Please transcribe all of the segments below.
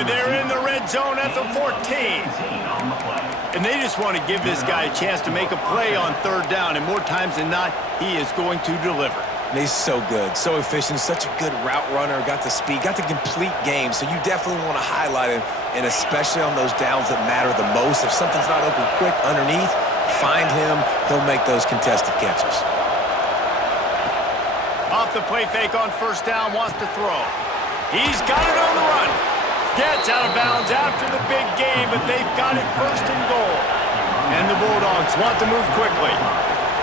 it. They're in the red zone at the 14. And they just want to give this guy a chance to make a play on third down, and more times than not, he is going to deliver. And he's so good, so efficient, such a good route runner, got the speed, got the complete game, so you definitely want to highlight him, and especially on those downs that matter the most. If something's not open quick underneath, find him, he'll make those contested catches. Off the play fake on first down, wants to throw. He's got it on the run. Gets out of bounds after the big game, but they've got it first and goal. And the Bulldogs want to move quickly.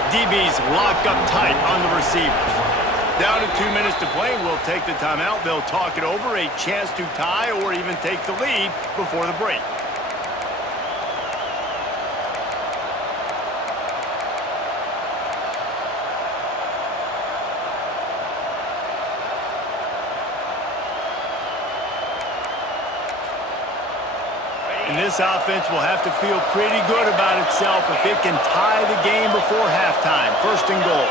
DB's locked up tight on the receivers. Down to 2 minutes to play, we'll take the timeout. They'll talk it over, a chance to tie or even take the lead before the break. And this offense will have to feel pretty good about itself if it can tie the game before halftime. First and goal.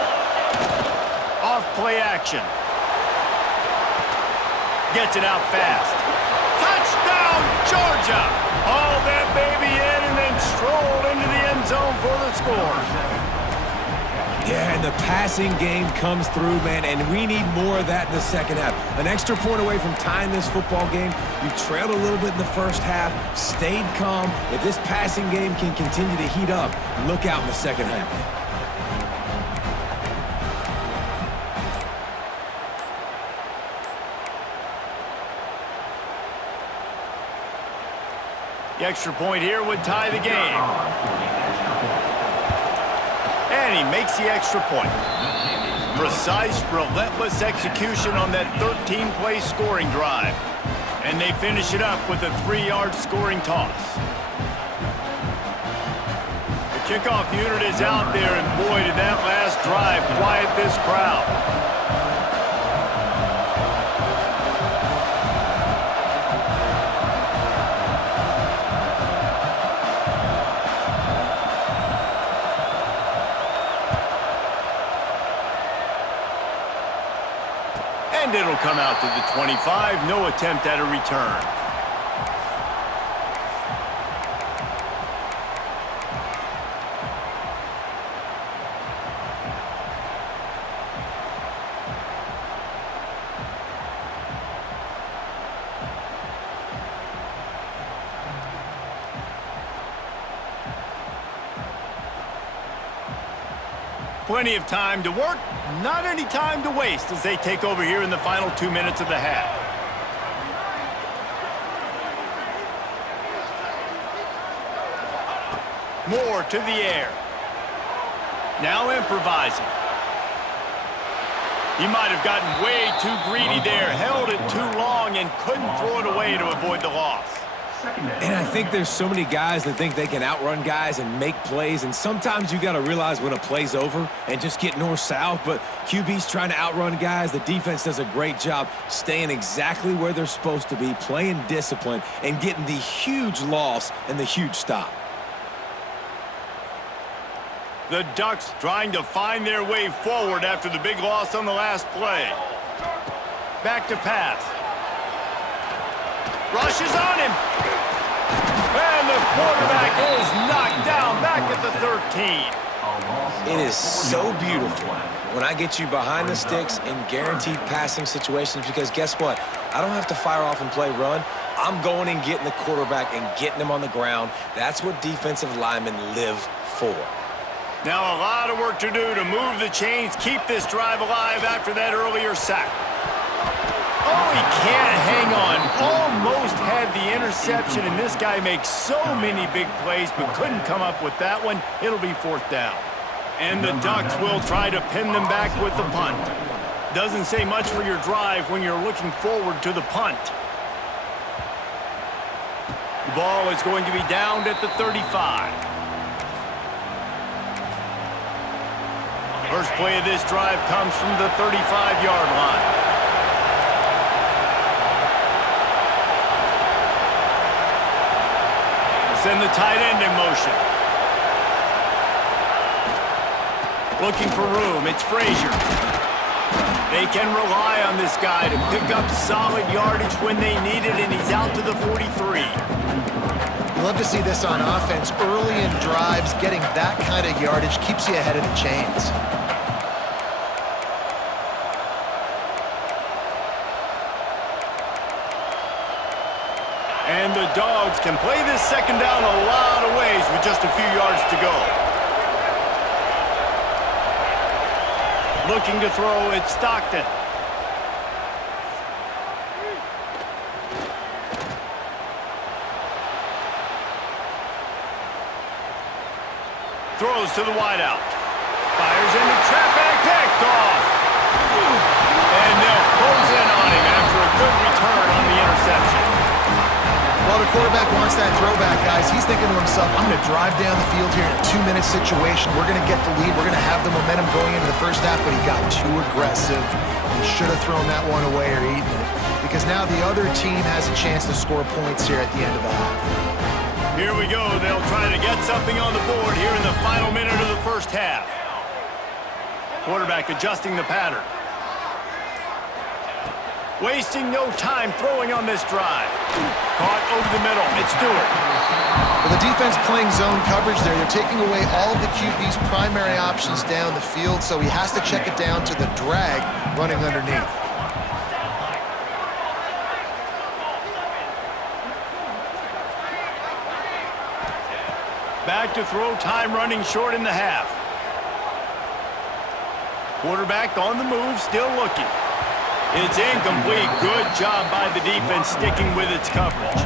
Off play action. Gets it out fast. Touchdown, Georgia! Hauled that baby in and then strolled into the end zone for the score. Yeah, and the passing game comes through, man, and we need more of that in the second half. An extra point away from tying this football game. You trailed a little bit in the first half, stayed calm. If this passing game can continue to heat up, look out in the second half. The extra point here would tie the game. And he makes the extra point. Precise, relentless execution on that 13-play scoring drive. And they finish it up with a 3-yard scoring toss. The kickoff unit is out there, and boy, did that last drive quiet this crowd. And it'll come out to the 25. No attempt at a return. Plenty of time to work, not any time to waste as they take over here in the final 2 minutes of the half. Moore to the air. Now improvising. He might have gotten way too greedy there, held it too long, and couldn't throw it away to avoid the loss. And I think there's so many guys that think they can outrun guys and make plays, and sometimes you got to realize when a play's over and just get north-south, but QB's trying to outrun guys. The defense does a great job staying exactly where they're supposed to be, playing discipline, and getting the huge loss and the huge stop. The Ducks trying to find their way forward after the big loss on the last play. Back to pass. Rushes on him. And the quarterback is knocked down back at the 13. It is so beautiful when I get you behind the sticks in guaranteed passing situations, because guess what? I don't have to fire off and play run. I'm going and getting the quarterback and getting him on the ground. That's what defensive linemen live for. Now a lot of work to do to move the chains, keep this drive alive after that earlier sack. Oh, he can't hang on. Almost had the interception, and this guy makes so many big plays but couldn't come up with that one. It'll be fourth down. And the Ducks will try to pin them back with the punt. Doesn't say much for your drive when you're looking forward to the punt. The ball is going to be downed at the 35. First play of this drive comes from the 35-yard line. Send the tight end in motion. Looking for room. It's Frazier. They can rely on this guy to pick up solid yardage when they need it, and he's out to the 43. You love to see this on offense. Early in drives, getting that kind of yardage keeps you ahead of the chains. And the Dogs can play this second down a lot of ways with just a few yards to go. Looking to throw, it's Stockton. Throws to the wideout. Fires into traffic, picked off. And they'll close in on him after a good return on the interception. Well, the quarterback wants that throwback, guys. He's thinking to himself, I'm going to drive down the field here in a 2-minute situation. We're going to get the lead. We're going to have the momentum going into the first half, but he got too aggressive. He should have thrown that one away or eaten it, because now the other team has a chance to score points here at the end of the half. Here we go. They'll try to get something on the board here in the final minute of the first half. Quarterback adjusting the pattern. Wasting no time throwing on this drive. Caught over the middle. It's Stewart. Well, the defense playing zone coverage there. They're taking away all of the QB's primary options down the field, so he has to check it down to the drag running underneath. Back to throw, time running short in the half. Quarterback on the move, still looking. It's incomplete. Good job by the defense sticking with its coverage.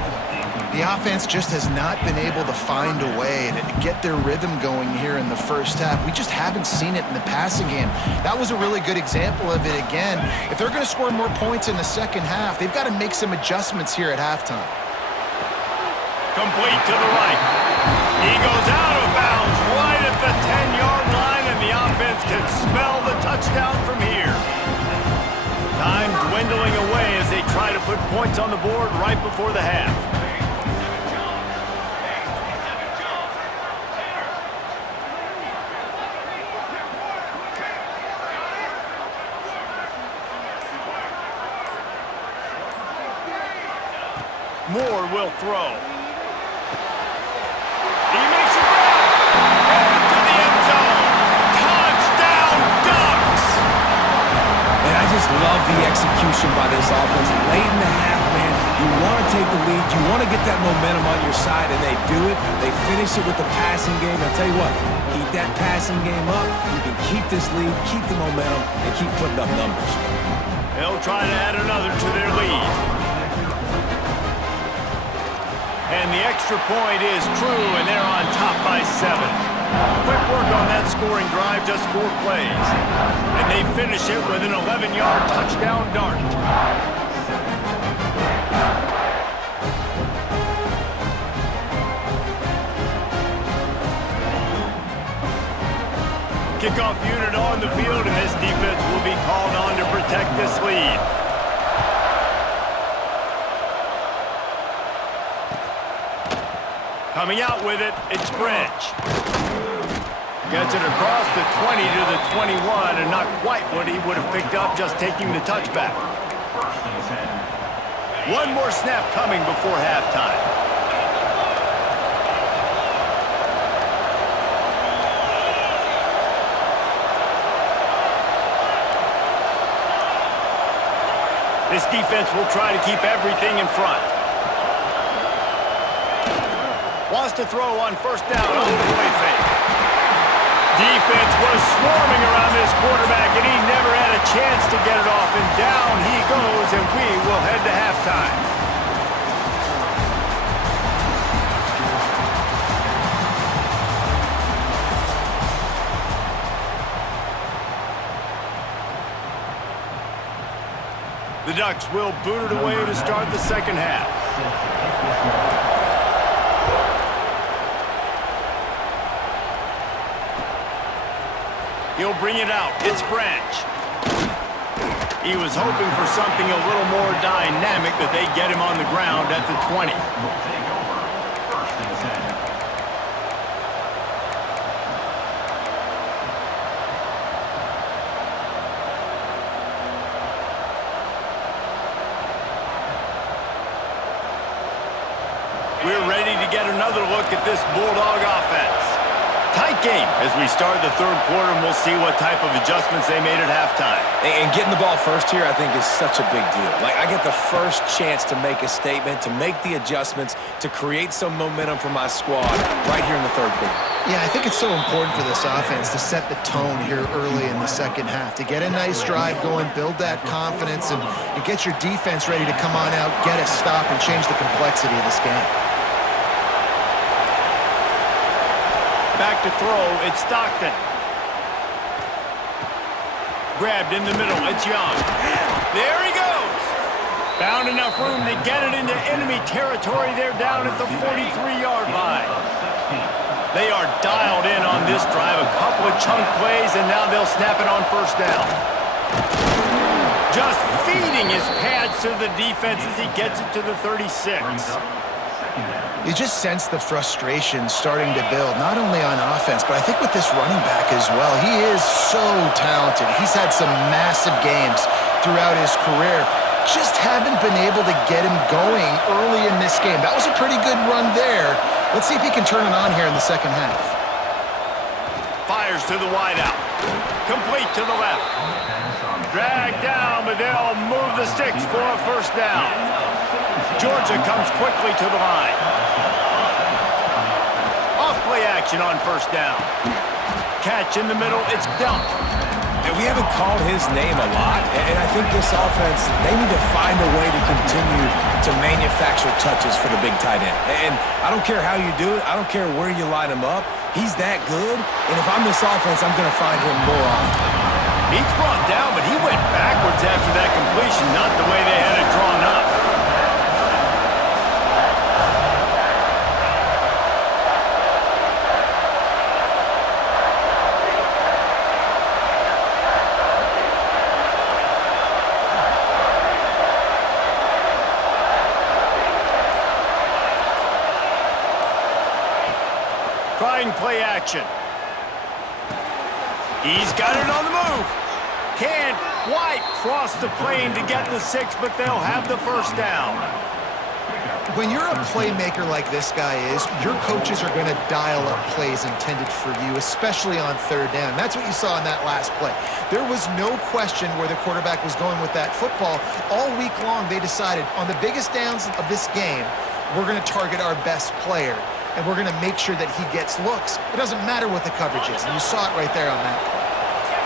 The offense just has not been able to find a way to get their rhythm going here in the first half. We just haven't seen it in the passing game. That was a really good example of it again. If they're going to score more points in the second half, they've got to make some adjustments here at halftime. Complete to the right. He goes out of bounds right at the 10-yard line, and the offense can smell the touchdown from here. Time dwindling away as they try to put points on the board right before the half. Moore will throw. He makes a grab. Headed to the end zone. Touchdown, Ducks! And I just love the execution by this offense. Late in the half, man, you want to take the lead. You want to get that momentum on your side, and they do it. They finish it with the passing game. I'll tell you what, keep that passing game up. You can keep this lead, keep the momentum, and keep putting up numbers. They'll try to add another to their lead. And the extra point is true, and they're on top by 7. Quick work on that scoring drive, just 4 plays. And they finish it with an 11-yard touchdown dart. Kickoff unit on the field, and this defense will be called on to protect this lead. Coming out with it, it's Branch. Gets it across the 20 to the 21, and not quite what he would have picked up just taking the touchback. One more snap coming before halftime. This defense will try to keep everything in front. Wants to throw on first down on the play fake. Defense was swarming around this quarterback, and he never had a chance to get it off. And down he goes, and we will head to halftime. The Ducks will boot it away to start the second half. He'll bring it out. It's Branch. He was hoping for something a little more dynamic, but they get him on the ground at the 20. get another look at this Bulldog offense. Tight game as we start the third quarter, and we'll see what type of adjustments they made at halftime. And getting the ball first here, I think, is such a big deal. Like, I get the first chance to make a statement, to make the adjustments, to create some momentum for my squad right here in the third quarter. Yeah, I think it's so important for this offense to set the tone here early in the second half, to get a nice drive going, build that confidence, and get your defense ready to come on out, get a stop, and change the complexity of this game. Back to throw, it's Stockton. Grabbed in the middle, it's Young. There he goes. Found enough room to get it into enemy territory. They're down at the 43-yard line. They are dialed in on this drive. A couple of chunk plays, and now they'll snap it on first down. Just feeding his pads to the defense as he gets it to the 36. You just sense the frustration starting to build, not only on offense, but I think with this running back as well. He is so talented. He's had some massive games throughout his career. Just haven't been able to get him going early in this game. That was a pretty good run there. Let's see if he can turn it on here in the second half. Fires to the wideout. Complete to the left. Dragged down, but they'll move the sticks for a first down. Georgia comes quickly to the line. Off-play action on first down. Catch in the middle, it's dumped. And we haven't called his name a lot, and I think this offense, they need to find a way to continue to manufacture touches for the big tight end. And I don't care how you do it. I don't care where you line him up. He's that good, and if I'm this offense, I'm going to find him more often. He's brought down, but he went backwards after that completion, not the way they had it drawn up. Trying play action. He's got it on the move. Can't quite cross the plane to get the 6, but they'll have the first down. When you're a playmaker like this guy is, your coaches are going to dial up plays intended for you, especially on third down. That's what you saw in that last play. There was no question where the quarterback was going with that football. All week long, they decided on the biggest downs of this game, we're going to target our best player, and we're going to make sure that he gets looks. It doesn't matter what the coverage is, and you saw it right there on that play.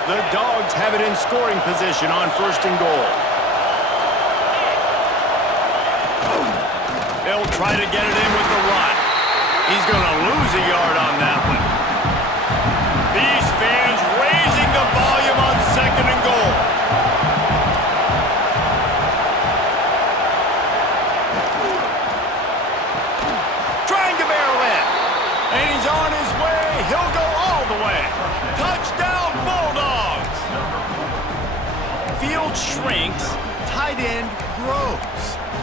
The Dogs have it in scoring position on first and goal. They'll try to get it in with the run. He's going to lose a yard on that one. These fans raising the volume on second and goal. Trying to barrel in. And he's on his way. He'll go all the way. Touchdown, Bulldogs. Field shrinks. Tight end grows.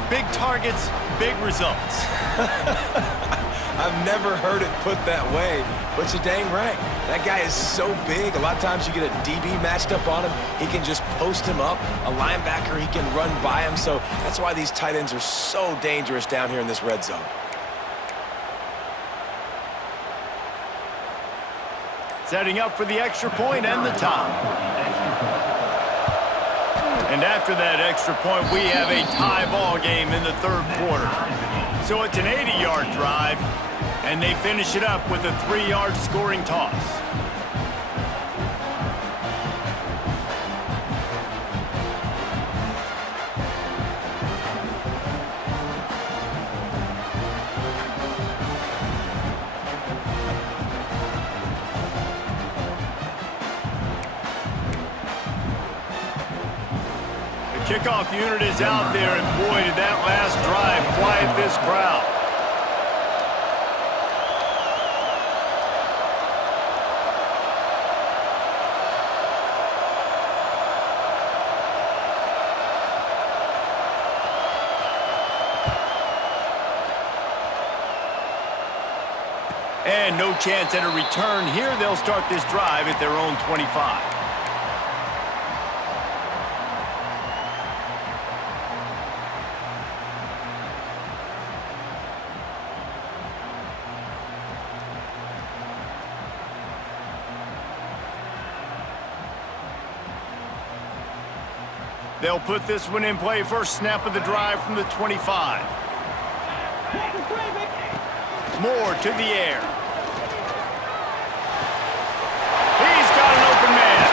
Big targets, big results. I've never heard it put that way, but you're dang right. That guy is so big. A lot of times you get a DB matched up on him. He can just post him up. A linebacker, he can run by him. So that's why these tight ends are so dangerous down here in this red zone. Setting up for the extra point and the tie. And after that extra point, we have a tie ball game in the third quarter. So it's an 80-yard drive, and they finish it up with a 3-yard scoring toss. Kickoff unit is out there, and boy, did that last drive quiet this crowd. And no chance at a return here. They'll start this drive at their own 25. They'll put this one in play first snap of the drive from the 25. Moore to the air. He's got an open man.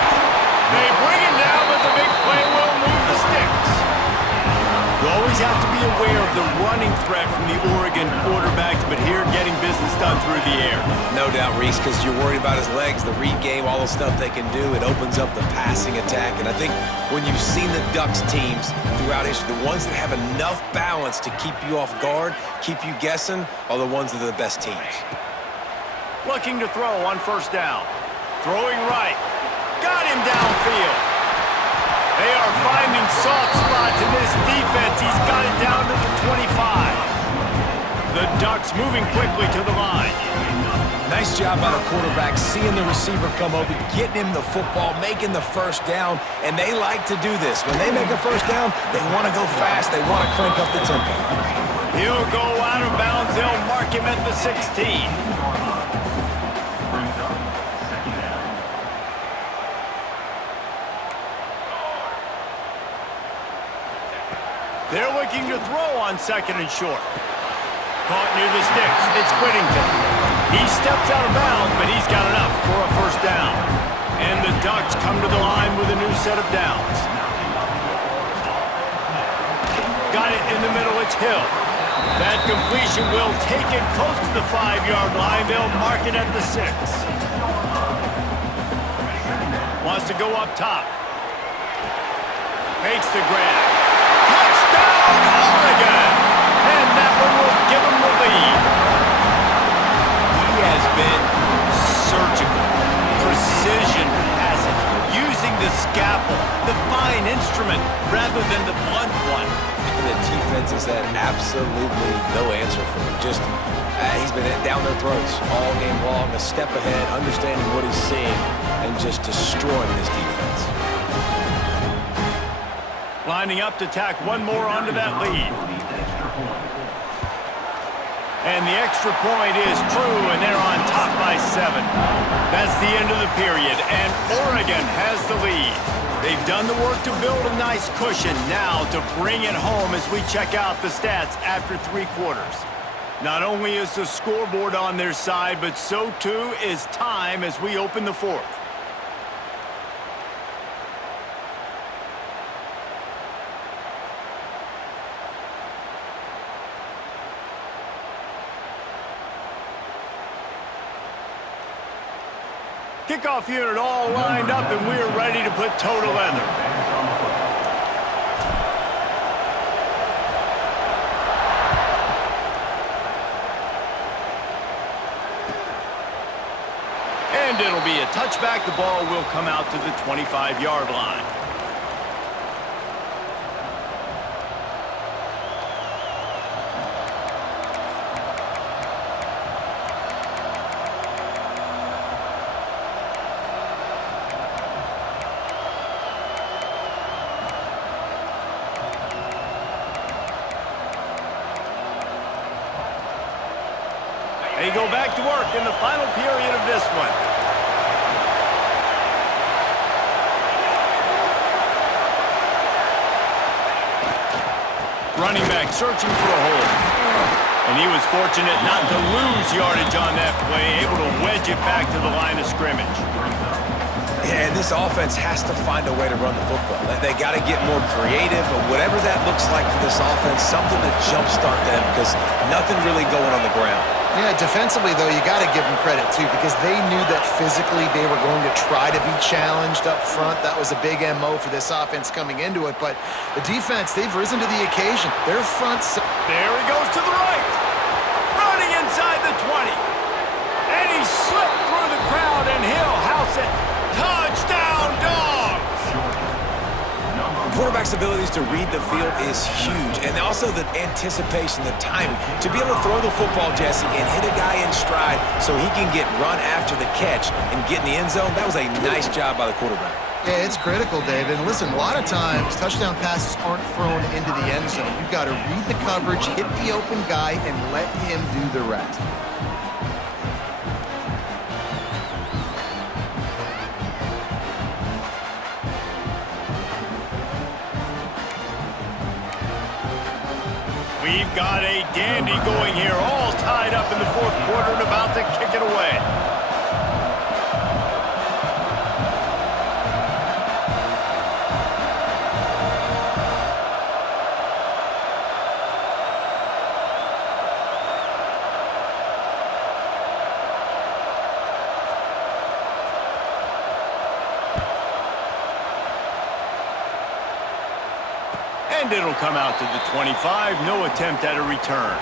They bring him down, but the big play will move the sticks. You always have to be aware of the running threat from the Oregon quarterbacks, but here getting business done through the air. No doubt, Reese, because you're worried about his legs, the read game, all the stuff they can do. It opens up the passing attack. And I think when you've seen the Ducks teams throughout history, the ones that have enough balance to keep you off guard, keep you guessing, are the ones that are the best teams. Looking to throw on first down. Throwing right. Got him downfield. They are finding soft spots in this defense. He's got it down to the 25. The Ducks moving quickly to the line. Nice job by the quarterback, seeing the receiver come over, getting him the football, making the first down, and they like to do this. When they make a first down, they want to go fast. They want to crank up the tempo. He'll go out of bounds. They'll mark him at the 16. They're looking to throw on second and short. Caught near the sticks. It's Whittington. He steps out of bounds, but he's got enough for a first down. And the Ducks come to the line with a new set of downs. Got it in the middle. It's Hill. That completion will take it close to the 5-yard line. They'll mark it at the 6. Wants to go up top. Makes the grab. Touchdown, Oregon! And that one will give them the lead. He has been surgical. Precision passes. Using the scalpel, the fine instrument, rather than the blunt one. And the defense has had absolutely no answer for him. Just, he's been down their throats all game long, a step ahead, understanding what he's seeing, and just destroying this defense. Lining up to tack one more onto that lead. And the extra point is true, and they're on top by 7. That's the end of the period, and Oregon has the lead. They've done the work to build a nice cushion. Now to bring it home as we check out the stats after 3 quarters. Not only is the scoreboard on their side, but so too is time as we open the 4th. Kickoff unit all lined up, and we're ready to put toe to leather. And it'll be a touchback. The ball will come out to the 25-yard line. They go back to work in the final period of this one. Running back searching for a hole. And he was fortunate not to lose yardage on that play, able to wedge it back to the line of scrimmage. Yeah, and this offense has to find a way to run the football. They got to get more creative, but whatever that looks like for this offense, something to jumpstart them, because nothing really going on the ground. Yeah, defensively, though, you got to give them credit, too, because they knew that physically they were going to try to be challenged up front. That was a big MO for this offense coming into it. But the defense, they've risen to the occasion. Their front... There he goes to the right. Running inside the 20. And he slipped through the crowd, and he'll house it. Touchdown, Dogs! Quarterback's abilities to read the field is huge, and also the anticipation, the timing. To be able to throw the football, Jesse, and hit a guy in stride so he can get run after the catch and get in the end zone, that was a nice job by the quarterback. Yeah, it's critical, David. And listen, a lot of times, touchdown passes aren't thrown into the end zone. You've got to read the coverage, hit the open guy, and let him do the rest. We've got a dandy going here, all tied up in the fourth quarter and about to kick it away. And it'll come out to the 25. No attempt at a return.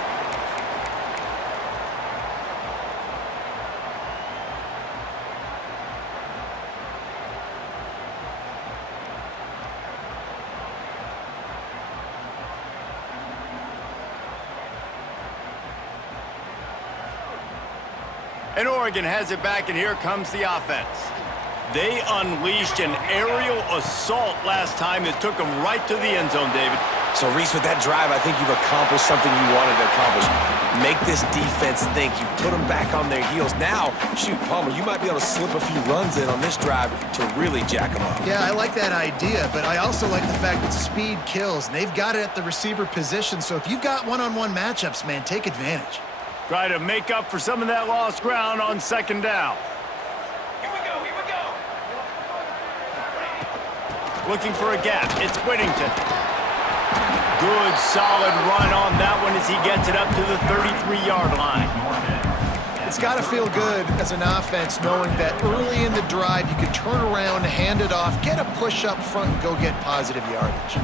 And Oregon has it back, and here comes the offense. They unleashed an aerial assault last time that took them right to the end zone, David. So, Reese, with that drive, I think you've accomplished something you wanted to accomplish. Make this defense think. You put them back on their heels. Now, shoot, Palmer, you might be able to slip a few runs in on this drive to really jack them up. Yeah, I like that idea, but I also like the fact that speed kills, and they've got it at the receiver position. So if you've got one-on-one matchups, man, take advantage. Try to make up for some of that lost ground on second down. Looking for a gap. It's Whittington. Good, solid run on that one as he gets it up to the 33-yard line. It's got to feel good as an offense knowing that early in the drive you can turn around, hand it off, get a push up front, and go get positive yardage.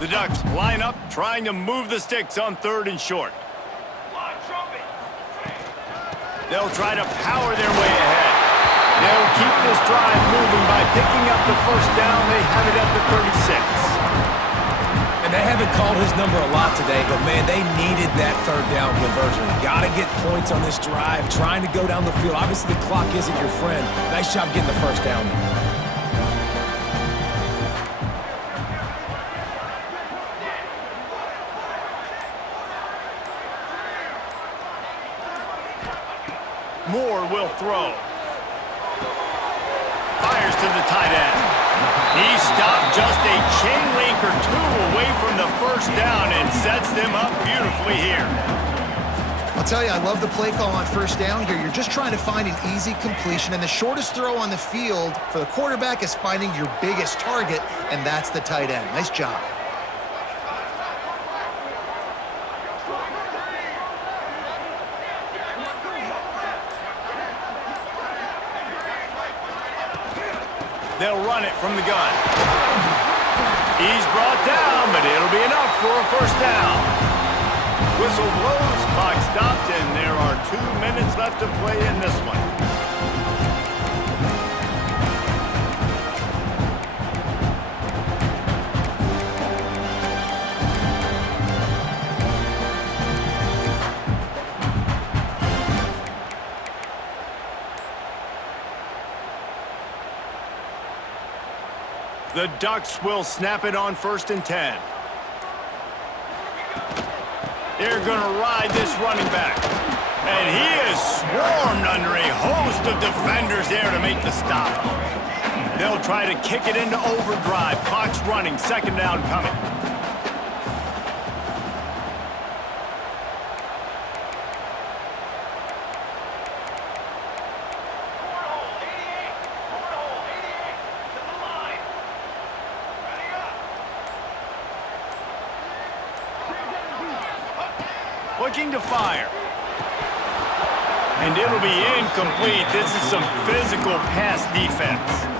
The Ducks line up, trying to move the sticks on third and short. They'll try to power their way ahead. They'll keep this drive moving by picking up the first down. They have it at the 36. And they haven't called his number a lot today, but, man, they needed that third down conversion. Got to get points on this drive, trying to go down the field. Obviously, the clock isn't your friend. Nice job getting the first down there. Moore will throw. Fires to the tight end. He stopped just a chain link or two away from the first down and sets them up beautifully here. I'll tell you, I love the play call on first down here. You're just trying to find an easy completion, and the shortest throw on the field for the quarterback is finding your biggest target, and that's the tight end. Nice job. They'll run it from the gun. He's brought down, but it'll be enough for a first down. Whistle blows, clock stopped, and there are 2 minutes left to play in this one. The Ducks will snap it on 1st and 10. They're going to ride this running back. And he is swarmed under a host of defenders there to make the stop. They'll try to kick it into overdrive. Clock's running. 2nd down coming. Looking to fire. And it'll be incomplete. This is some physical pass defense.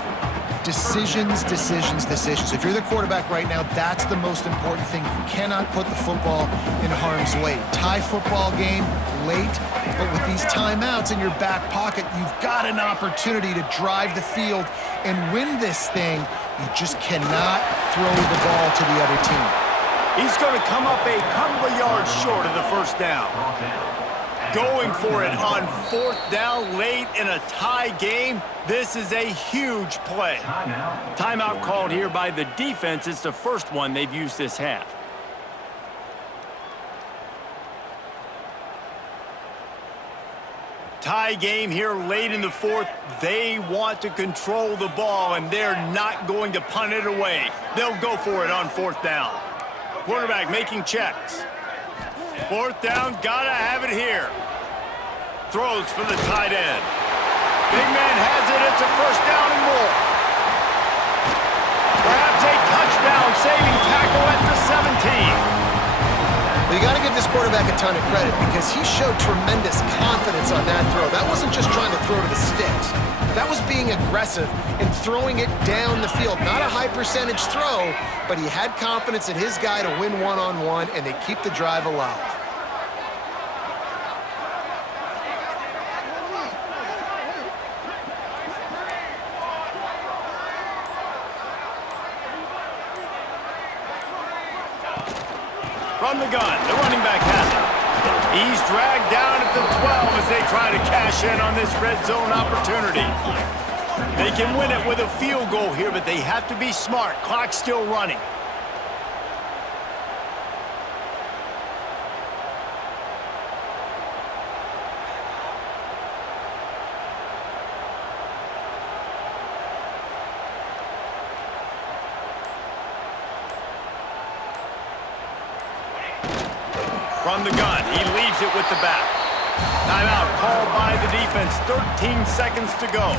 Decisions, decisions, decisions. If you're the quarterback right now, that's the most important thing. You cannot put the football in harm's way. Tie football game late, but with these timeouts in your back pocket, you've got an opportunity to drive the field and win this thing. You just cannot throw the ball to the other team. He's going to come up a couple of yards short of the first down. Going for it on fourth down late in a tie game. This is a huge play. Timeout called here by the defense. It's the first one they've used this half. Tie game here late in the fourth. They want to control the ball, and they're not going to punt it away. They'll go for it on fourth down. Quarterback making checks. Fourth down, gotta have it here. Throws for the tight end. Big man has it, it's a first down and more. Perhaps a touchdown saving tackle at the 17. Well, you gotta give this quarterback a ton of credit because he showed tremendous confidence on that throw. That wasn't just trying to throw to the sticks. That was being aggressive and throwing it down the field. Not a high percentage throw, but he had confidence in his guy to win one-on-one, and they keep the drive alive. From the gun, the running back has it. He's dragged down at the 12 as they try to cash in on this red zone opportunity. They can win it with a field goal here, but they have to be smart. Clock's still running. From the gun, he leaves it with the back. Timeout called by the defense, 13 seconds to go.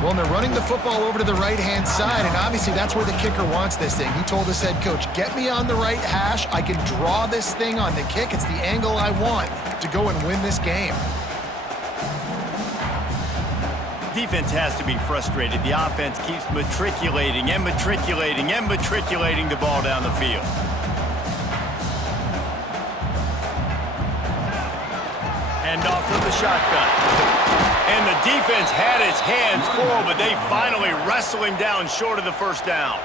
Well, and they're running the football over to the right-hand side, and obviously that's where the kicker wants this thing. He told his head coach, get me on the right hash. I can draw this thing on the kick. It's the angle I want to go and win this game. Defense has to be frustrated. The offense keeps matriculating and matriculating and matriculating the ball down the field. Off from the shotgun. And the defense had its hands full, but they finally wrestle him down short of the first down.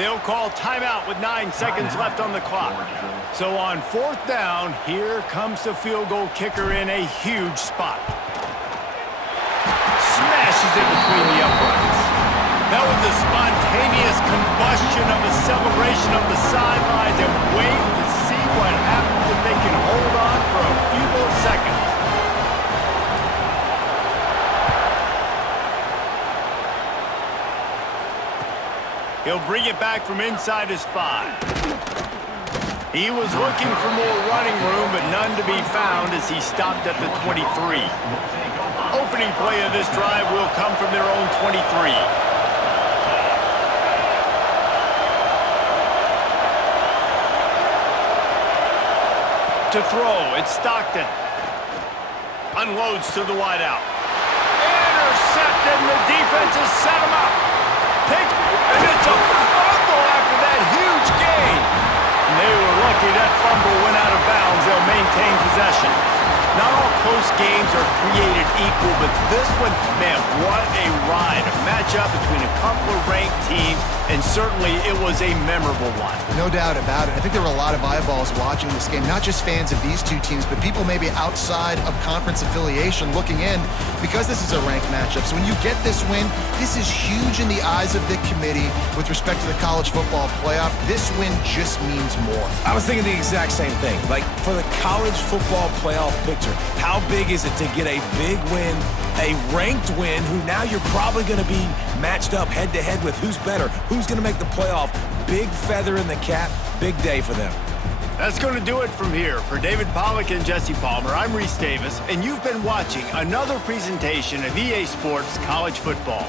They'll call timeout with 9 seconds left on the clock. So on fourth down, here comes the field goal kicker in a huge spot. Smashes it between the uprights. That was a spontaneous combustion of a celebration of the sidelines, and wait to see what happens if they can hold on for a few more seconds. He'll bring it back from inside his 5. He was looking for more running room, but none to be found as he stopped at the 23. Opening play of this drive will come from their own 23. To throw, it's Stockton. Unloads to the wideout. Intercepted, and the defense has set him up. And it's a fumble after that huge gain. And they were lucky that fumble went out of bounds. They'll maintain possession. Not all close games are created equal, but this one, man, what a ride. A matchup between a couple of ranked teams, and certainly it was a memorable one. No doubt about it. I think there were a lot of eyeballs watching this game, not just fans of these two teams, but people maybe outside of conference affiliation looking in because this is a ranked matchup. So when you get this win, this is huge in the eyes of the committee with respect to the college football playoff. This win just means more. I was thinking the exact same thing. Like, for the college football playoff picture, how big is it to get a big win, a ranked win, who now you're probably going to be matched up head-to-head with who's better, who's going to make the playoff. Big feather in the cap, big day for them. That's going to do it from here. For David Pollack and Jesse Palmer, I'm Reese Davis, and you've been watching another presentation of EA Sports College Football.